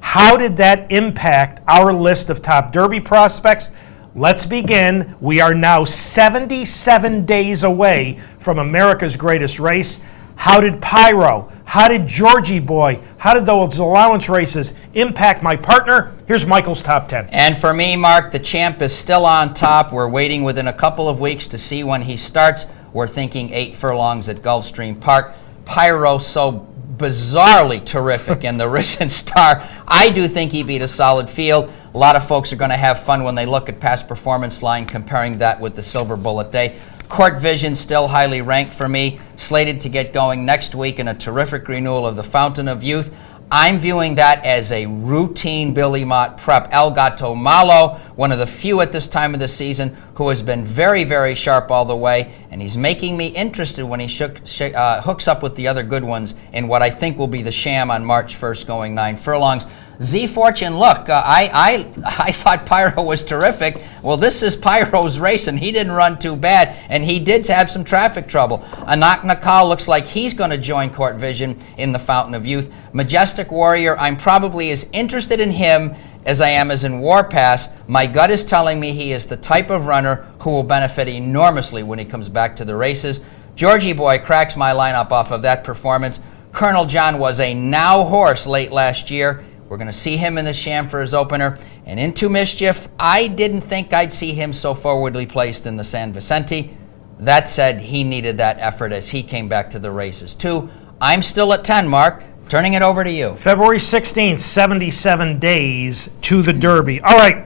How did that impact our list of top Derby prospects? Let's begin. We are now 77 days away from America's greatest race. How did Pyro, how did Georgie Boy, how did those allowance races impact my partner? Here's Michael's top 10. And for me, Mark, the champ is still on top. We're waiting within a couple of weeks to see when he starts. We're thinking 8 furlongs at Gulfstream Park. Pyro, so bizarrely terrific in the Risen Star. I do think he beat a solid field. A lot of folks are going to have fun when they look at past performance line, comparing that with the Silver Bullet Day. Court Vision still highly ranked for me, slated to get going next week in a terrific renewal of the Fountain of Youth. I'm viewing that as a routine Billy Mott prep. El Gato Malo, one of the few at this time of the season who has been very, very sharp all the way, and he's making me interested when he hooks up with the other good ones in what I think will be the sham on March 1st going 9 furlongs. Z Fortune, look, I thought Pyro was terrific. Well, this is Pyro's race, and he didn't run too bad, and he did have some traffic trouble. Anak Nakal looks like he's going to join Court Vision in the Fountain of Youth. Majestic Warrior, I'm probably as interested in him as I am as in Warpass. My gut is telling me he is the type of runner who will benefit enormously when he comes back to the races. Georgie Boy cracks my lineup off of that performance. Colonel John was a now horse late last year. We're going to see him in the sham for his opener. And Into Mischief, I didn't think I'd see him so forwardly placed in the San Vicente. That said, he needed that effort as he came back to the races too. I'm still at 10, Mark. Turning it over to you. February 16th, 77 days to the Derby. All right,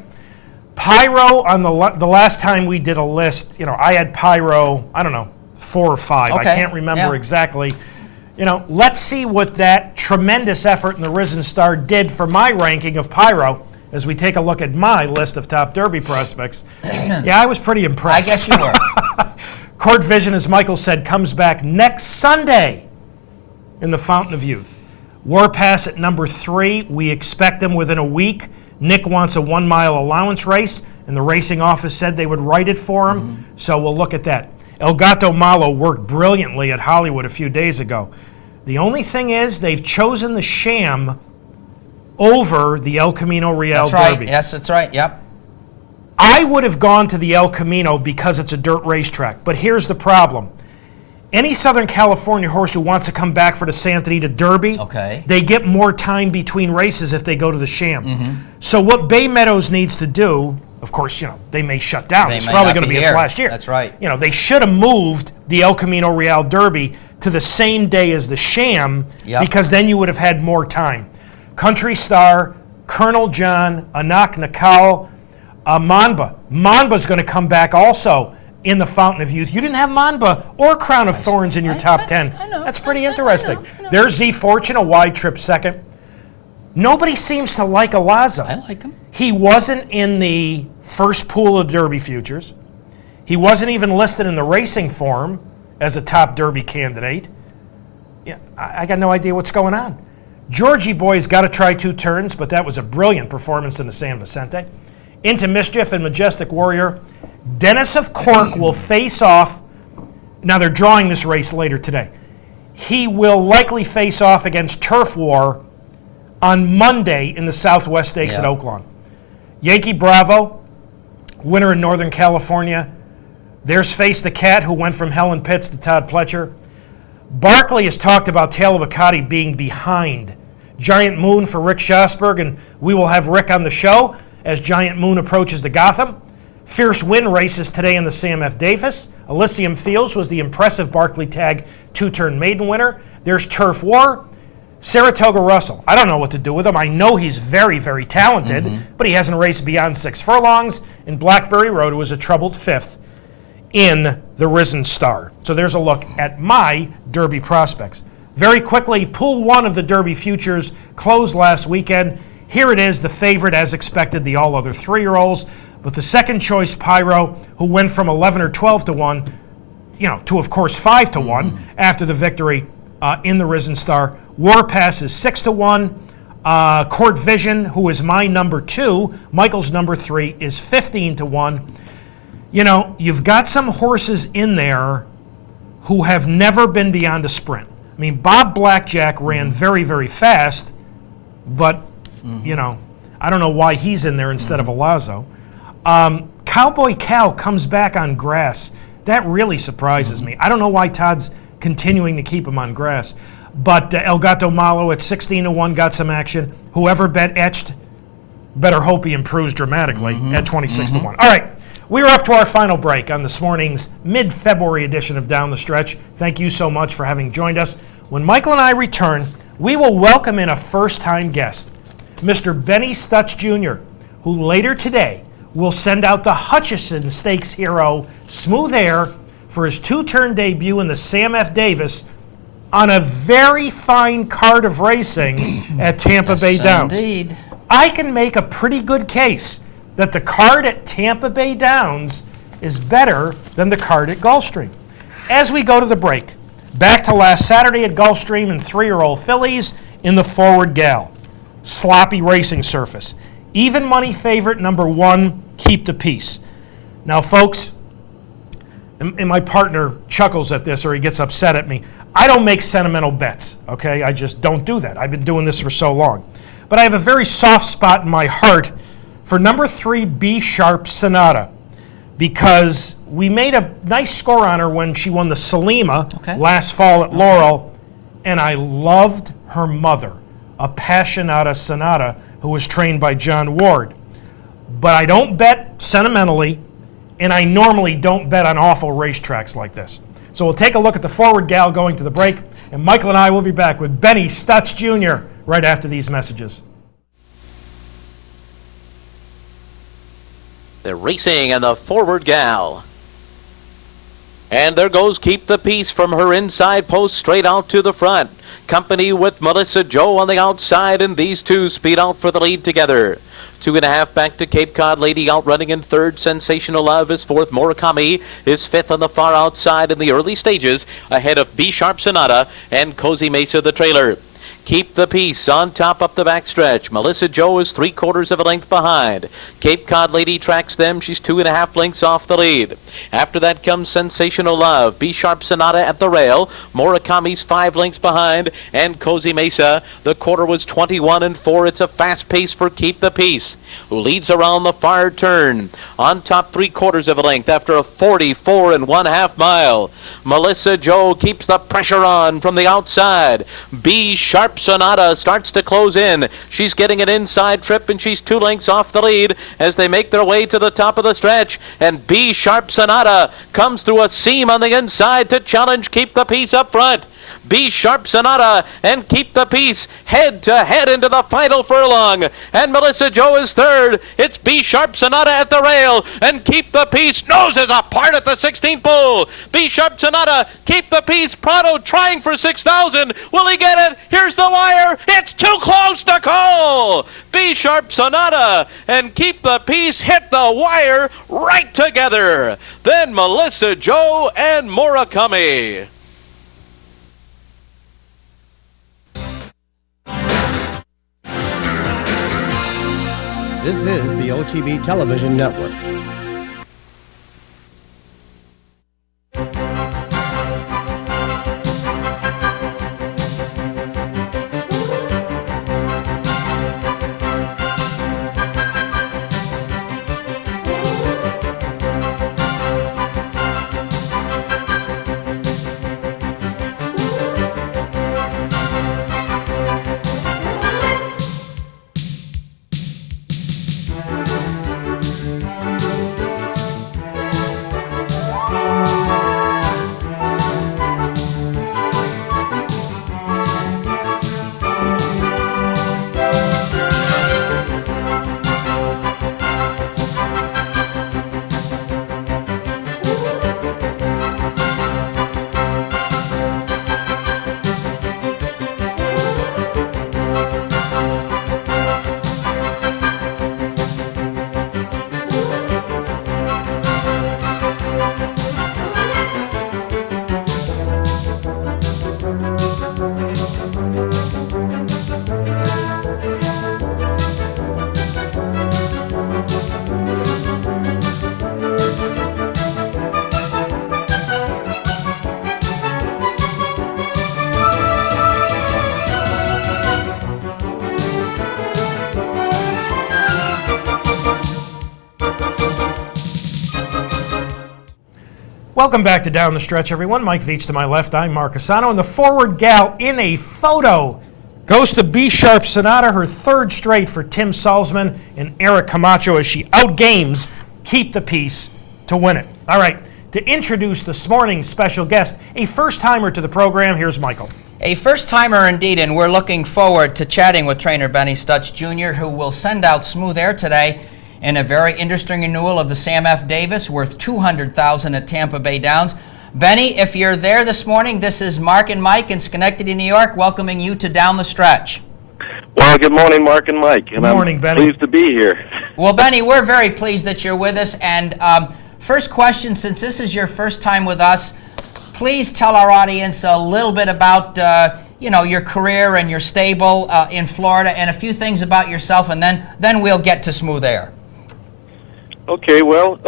Pyro, on the last time we did a list, I had Pyro, 4 or 5. Okay. I can't remember exactly. Let's see what that tremendous effort in the Risen Star did for my ranking of Pyro as we take a look at my list of top Derby prospects. Yeah, I was pretty impressed. I guess you were. Court Vision, as Michael said, comes back next Sunday in the Fountain of Youth. Warpass at number 3. We expect him within a week. Nick wants a 1 mile allowance race, and the racing office said they would write it for him, so we'll look at that. El Gato Malo worked brilliantly at Hollywood a few days ago. The only thing is they've chosen the sham over the El Camino Real That's right. Derby. Yes, that's right. Yep. I would have gone to the El Camino because it's a dirt racetrack, but here's the problem. Any Southern California horse who wants to come back for the Santa Anita Derby, they get more time between races if they go to the sham. So what Bay Meadows needs to do, of course, they may shut down. It's probably going to be its last year. That's right. They should have moved the El Camino Real Derby to the same day as the sham because then you would have had more time. Country Star, Colonel John, Anak Nakal, Manba. Manba's going to come back also in the Fountain of Youth. You didn't have Manba or Crown of Thorns in your top 10. I know. That's pretty interesting. I know. There's Z Fortune, a wide trip second. Nobody seems to like Alaza. I like him. He wasn't in the first pool of Derby futures. He wasn't even listed in the racing form as a top Derby candidate. Yeah, I got no idea what's going on. Georgie Boy's got to try 2 turns, but that was a brilliant performance in the San Vicente. Into Mischief and Majestic Warrior. Dennis of Cork will face off. Now they're drawing this race later today. He will likely face off against Turf War on Monday in the Southwest Stakes at Oaklawn. Yankee Bravo, winner in Northern California. There's Face the Cat, who went from Helen Pitts to Todd Pletcher. Barkley has talked about Tale of a Cotty being behind. Giant Moon for Rick Schosberg, and we will have Rick on the show as Giant Moon approaches the Gotham. Fierce Wind races today in the Sam F. Davis. Elysium Fields was the impressive Barkley Tag 2-turn maiden winner. There's Turf War. Saratoga Russell. I don't know what to do with him. I know he's very, very talented, but he hasn't raced beyond 6 furlongs. And Blackberry Road was a troubled 5th in the Risen Star. So there's a look at my Derby prospects. Very quickly, Pool 1 of the Derby Futures closed last weekend. Here it is, the favorite, as expected, the all other 3-year-olds. But the second choice, Pyro, who went from 11 or 12 to 1, to, of course, 5 to 1 after the victory in the Risen Star. Warpass is 6 to 1. Court Vision, who is my number 2, Michael's number 3, is 15 to 1. You've got some horses in there who have never been beyond a sprint. I mean, Bob Blackjack ran very, very fast, but, I don't know why he's in there instead of Alazzo. Cowboy Cal comes back on grass. That really surprises me. I don't know why Todd's continuing to keep him on grass. But El Gato Malo at 16 to 1 got some action. Whoever bet Etched, better hope he improves dramatically at 26 to 1. All right, we are up to our final break on this morning's mid-February edition of Down the Stretch. Thank you so much for having joined us. When Michael and I return, we will welcome in a first-time guest, Mr. Benny Stutz Jr., who later today will send out the Hutchison Stakes hero, Smooth Air, for his 2-turn debut in the Sam F. Davis on a very fine card of racing at Tampa Bay Downs. Indeed. I can make a pretty good case that the card at Tampa Bay Downs is better than the card at Gulfstream. As we go to the break, back to last Saturday at Gulfstream and 3-year-old fillies in the Forward Gal. Sloppy racing surface. Even money favorite number 1, Keep the Peace. Now, folks, and my partner chuckles at this or he gets upset at me. I don't make sentimental bets, okay? I just don't do that. I've been doing this for so long. But I have a very soft spot in my heart for number 3, B Sharp Sonata, because we made a nice score on her when she won the Salima last fall at Laurel, and I loved her mother, Appassionata Sonata, who was trained by John Ward. But I don't bet sentimentally, and I normally don't bet on awful racetracks like this. So we'll take a look at the Forward Gal going to the break, and Michael and I will be back with Benny Stutz Jr. right after these messages. They're racing in the Forward Gal. And there goes Keep the Peace from her inside post straight out to the front. Company with Melissa Joe on the outside, and these two speed out for the lead together. 2.5 back to Cape Cod Lady, outrunning in 3rd. Sensational Love is 4th. Murakami is 5th on the far outside in the early stages, ahead of B Sharp Sonata and Cozy Mesa the trailer. Keep the Peace on top up the backstretch. Melissa Joe is 3/4 of a length behind. Cape Cod Lady tracks them. She's 2.5 lengths off the lead. After that comes Sensational Love. B Sharp Sonata at the rail. Murakami's 5 lengths behind. And Cozy Mesa. The quarter was 21-4. It's a fast pace for Keep the Peace, who leads around the far turn. On top 3/4 of a length after a 44 1/2 mile. Melissa Joe keeps the pressure on from the outside. B Sharp Sonata starts to close in. She's getting an inside trip, and she's 2 lengths off the lead as they make their way to the top of the stretch. And B Sharp Sonata comes through a seam on the inside to challenge Keep the Peace up front. B Sharp Sonata and Keep the Peace head to head into the final furlong, and Melissa Joe is 3rd. It's B Sharp Sonata at the rail, and Keep the Peace noses apart at the 16th pole. B Sharp Sonata, Keep the Peace, Prado trying for 6,000. Will he get it? Here's the wire. It's too close to call. B Sharp Sonata and Keep the Peace hit the wire right together. Then Melissa Joe and Murakami. This is the OTB Television Network. Welcome back to Down the Stretch, everyone. Mike VIETCH to my left. I'm Mark CUSANO. And the forward gal in a photo goes to B-sharp Sonata, her third straight for Tim Salzman and Eric Camacho as she outgames Keep the Peace to win it. All right, to introduce this morning's special guest, a first-timer to the program, here's Michael. A first-timer indeed, and we're looking forward to chatting with trainer Benny Stutch Jr., who will send out Smooth Air today in a very interesting renewal of the Sam F. Davis, worth $200,000 at Tampa Bay Downs. Benny, if you're there this morning, this is Mark and Mike in Schenectady, New York, welcoming you to Down the Stretch. Well, good morning, Mark and Mike. And good morning, Benny. I'm pleased to be here. Well, Benny, we're very pleased that you're with us. And first question, since this is your first time with us, please tell our audience a little bit about your career and your stable in Florida, and a few things about yourself, and then we'll get to Smooth Air. Okay, well,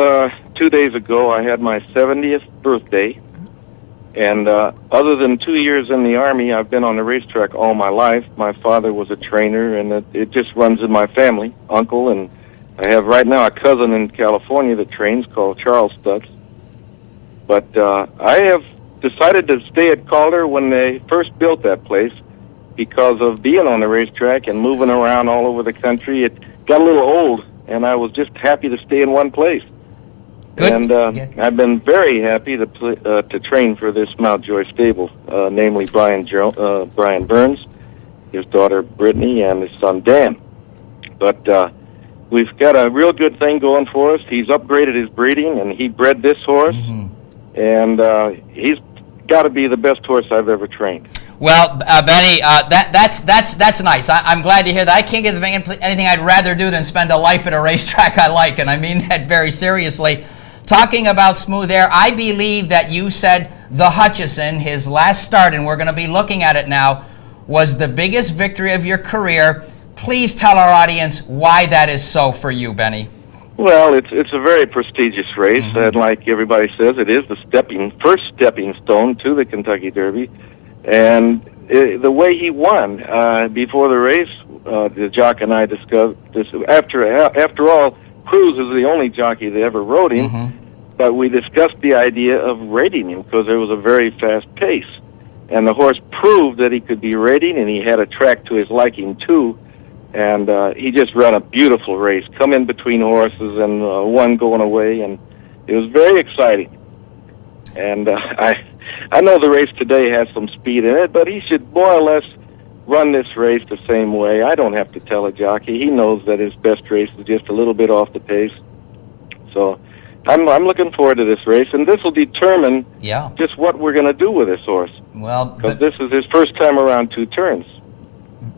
2 days ago I had my 70th birthday, and other than 2 years in the Army, I've been on the racetrack all my life. My father was a trainer, and it just runs in my family, uncle, and I have right now a cousin in California that trains called Charles Stutz. But I have decided to stay at Calder when they first built that place because of being on the racetrack and moving around all over the country. It got a little old, and I was just happy to stay in one place. Good. And I've been very happy to train for this Mountjoy stable, namely Brian Burns, his daughter Brittany, and his son Dan. But we've got a real good thing going for us. He's upgraded his breeding, and he bred this horse, and he's got to be the best horse I've ever trained. Well, Benny, that's nice. I'm glad to hear that. I can't get anything I'd rather do than spend a life at a racetrack I like, and I mean that very seriously. Talking about Smooth Air, I believe that you said the Hutchison, his last start, and we're going to be looking at it now, was the biggest victory of your career. Please tell our audience why that is so for you, Benny. Well, it's a very prestigious race, and like everybody says, it is the first stepping stone to the Kentucky Derby. And the way he won before the race, the jock and I discussed this. After all, Cruz is the only jockey that ever rode him, but we discussed the idea of rating him because there was a very fast pace. And the horse proved that he could be rating, and he had a track to his liking, too. And he just ran a beautiful race, come in between horses and one going away, and it was very exciting. And I know the race today has some speed in it, but he should more or less run this race the same way. I don't have to tell a jockey. He knows that his best race is just a little bit off the pace. So I'm looking forward to this race, and this will determine just what we're going to do with this horse. Well, because this is his first time around 2 turns.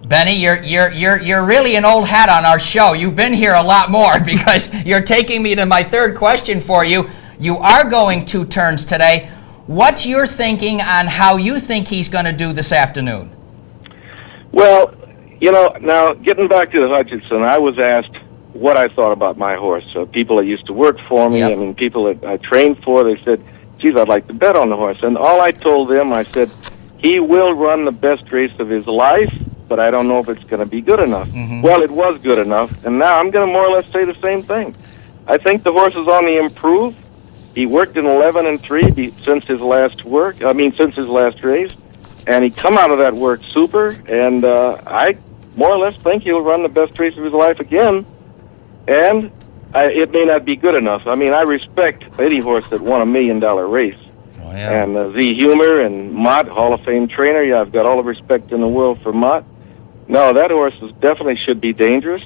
Benny, you're really an old hat on our show. You've been here a lot more because you're taking me to my third question for you. You are going 2 turns today. What's your thinking on how you think he's going to do this afternoon? Well, now getting back to the Hutchinson, I was asked what I thought about my horse. People that used to work for me, Yep. I mean, people that I trained for, they said, geez, I'd like to bet on the horse. And all I told them, I said, he will run the best race of his life, but I don't know if it's going to be good enough. Well, it was good enough, and now I'm going to more or less say the same thing. I think the horse is on the improve. He worked in 11-3 since his last race, and he come out of that work super, and I more or less think he'll run the best race of his life again, and it may not be good enough. I mean, I respect any horse that won $1 million race. Oh, yeah. And Z. Humer and Mott, Hall of Fame trainer, yeah, I've got all the respect in the world for Mott. No, that horse definitely should be dangerous.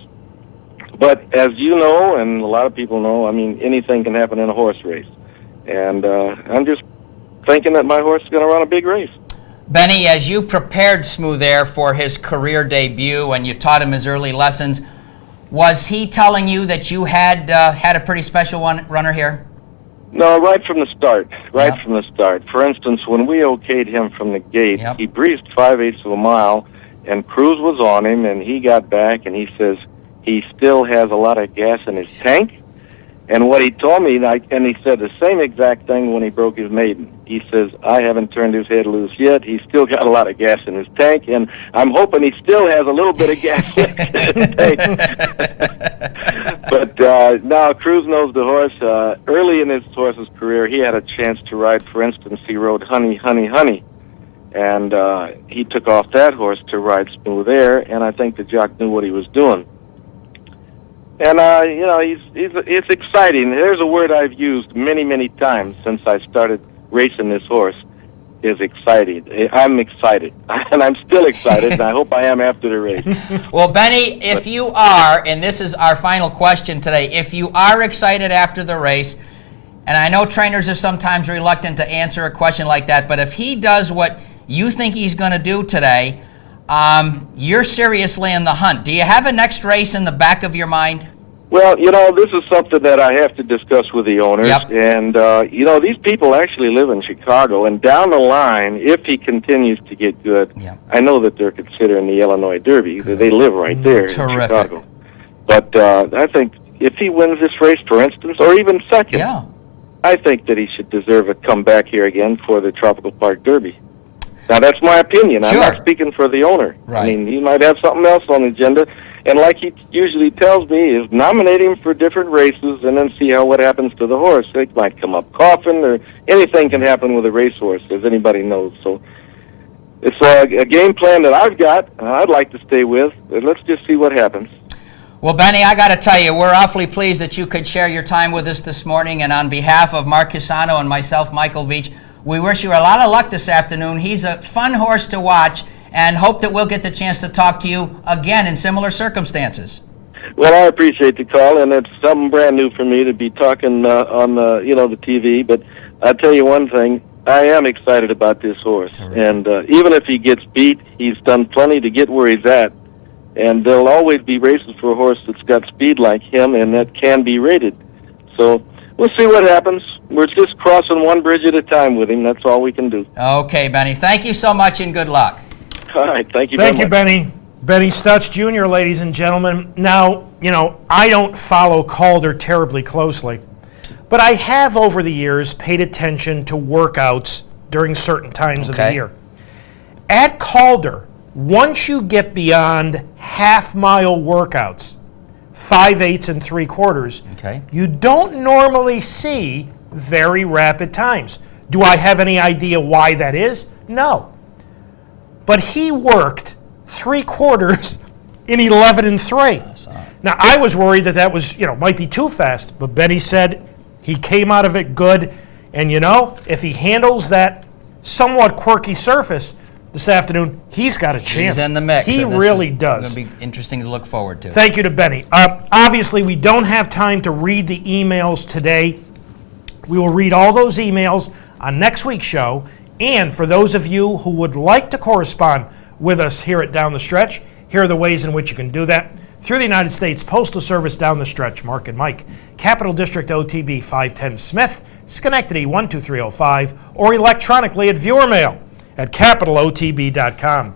But as you know, and a lot of people know, I mean, anything can happen in a horse race. And I'm just thinking that my horse is going to run a big race. Benny, as you prepared Smooth Air for his career debut and you taught him his early lessons, was he telling you that you had a pretty special runner here? No, right from the start. Right Yep. from the start. For instance, when we okayed him from the gate, Yep. he breezed 5/8 of a mile, and Cruz was on him, and he got back, and he says he still has a lot of gas in his tank. And what he told me, and he said the same exact thing when he broke his maiden. He says, I haven't turned his head loose yet. He's still got a lot of gas in his tank, and I'm hoping he still has a little bit of gas in his tank. But now Cruz knows the horse. Early in his horse's career, he had a chance to ride. For instance, he rode Honey, Honey, Honey. And he took off that horse to ride Smooth Air, and I think the jock knew what he was doing. And, you know, it's exciting. There's a word I've used many, many times since I started racing this horse, is excited. I'm excited, and I'm still excited, and I hope I am after the race. Well, Benny, if you are, and this is our final question today, if you are excited after the race, and I know trainers are sometimes reluctant to answer a question like that, but if he does what you think he's going to do today, you're seriously in the hunt. Do you have a next race in the back of your mind? Well, you know, this is something that I have to discuss with the owners. Yep. And, you know, these people actually live in Chicago. And down the line, if he continues to get good, Yep. I know that they're considering the Illinois Derby. Good. They live right there Terrific. in Chicago. But I think if he wins this race, for instance, or even second, Yeah. I think that he should deserve a comeback here again for the Tropical Park Derby. Now, that's my opinion. Sure. I'm not speaking for the owner. Right. I mean, he might have something else on the agenda. And like he usually tells me, is nominate him for different races and then see what happens to the horse. It might come up coughing, or anything can happen with a racehorse, as anybody knows. So it's a game plan that I've got, and I'd like to stay with. But let's just see what happens. Well, Benny, I got to tell you, we're awfully pleased that you could share your time with us this morning. And on behalf of Mark CUSANO and myself, Michael VIETCH, we wish you a lot of luck this afternoon. He's a fun horse to watch, and hope that we'll get the chance to talk to you again in similar circumstances. Well, I appreciate the call, and it's something brand new for me to be talking on the the TV. But I'll tell you one thing: I am excited about this horse, and even if he gets beat, he's done plenty to get where he's at. And there'll always be races for a horse that's got speed like him, and that can be rated. So we'll see what happens. We're just crossing one bridge at a time with him. That's all we can do. Okay, Benny. Thank you so much, and good luck. All right, thank you very Thank you, much. Benny. Benny Stutz Jr., ladies and gentlemen. Now, you know, I don't follow Calder terribly closely, but I have over the years paid attention to workouts during certain times of the Okay. year. At Calder, once you get beyond half-mile workouts, 5/8 and 3/4, Okay. you don't normally see very rapid times. Do I have any idea why that is? No. But he worked 3/4 in 11-3. Now, I was worried that was, might be too fast, but Benny said he came out of it good. And, if he handles that somewhat quirky surface this afternoon, he's got a chance. He's in the mix. He and this really is does. going to be interesting to look forward to. Thank you to Benny. Obviously, we don't have time to read the emails today. We will read all those emails on next week's show. And for those of you who would like to correspond with us here at Down the Stretch, here are the ways in which you can do that. Through the United States Postal Service, Down the Stretch, Mark and Mike, Capital District OTB 510 Smith, Schenectady 12305, or electronically at viewermail at capitalotb.com.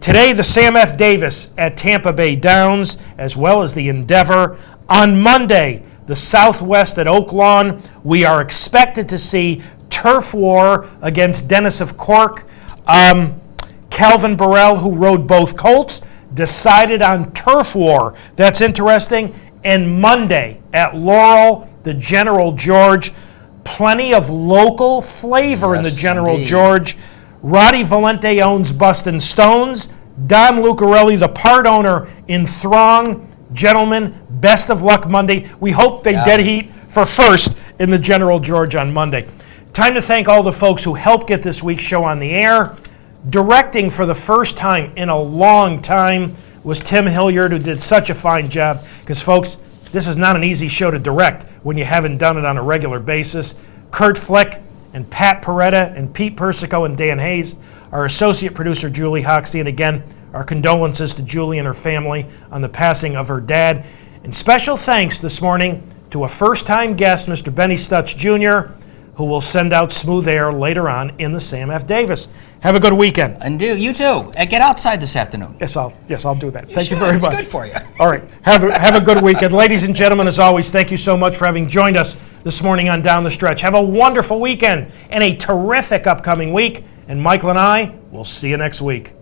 Today, the Sam F. Davis at Tampa Bay Downs, as well as the Endeavor On Monday, the Southwest at Oak Lawn, we are expected to see turf war against Dennis of Cork. Calvin Burrell, who rode both colts, decided on turf war. That's interesting. And Monday at Laurel, the General George, plenty of local flavor in the General George. Roddy Valente owns Bustin' Stones. Don Lucarelli, the part owner, in Throng. Gentlemen, best of luck Monday. We hope they dead heat for first in the General George on Monday. Time to thank all the folks who helped get this week's show on the air. Directing for the first time in a long time was Tim Hilliard, who did such a fine job. Because, folks, this is not an easy show to direct when you haven't done it on a regular basis. Kurt Fleck and Pat Peretta and Pete Persico and Dan Hayes, our associate producer Julie Hoxie, and again, our condolences to Julie and her family on the passing of her dad. And special thanks this morning to a first-time guest, Mr. Benny Stutz Jr., who will send out smooth air later on in the Sam F. Davis. Have a good weekend. And you too. And get outside this afternoon. Yes, I'll do that. Thank you very much. It's good for you. All right. Have a good weekend. Ladies and gentlemen, as always, thank you so much for having joined us this morning on Down the Stretch. Have a wonderful weekend and a terrific upcoming week. And Michael and I will see you next week.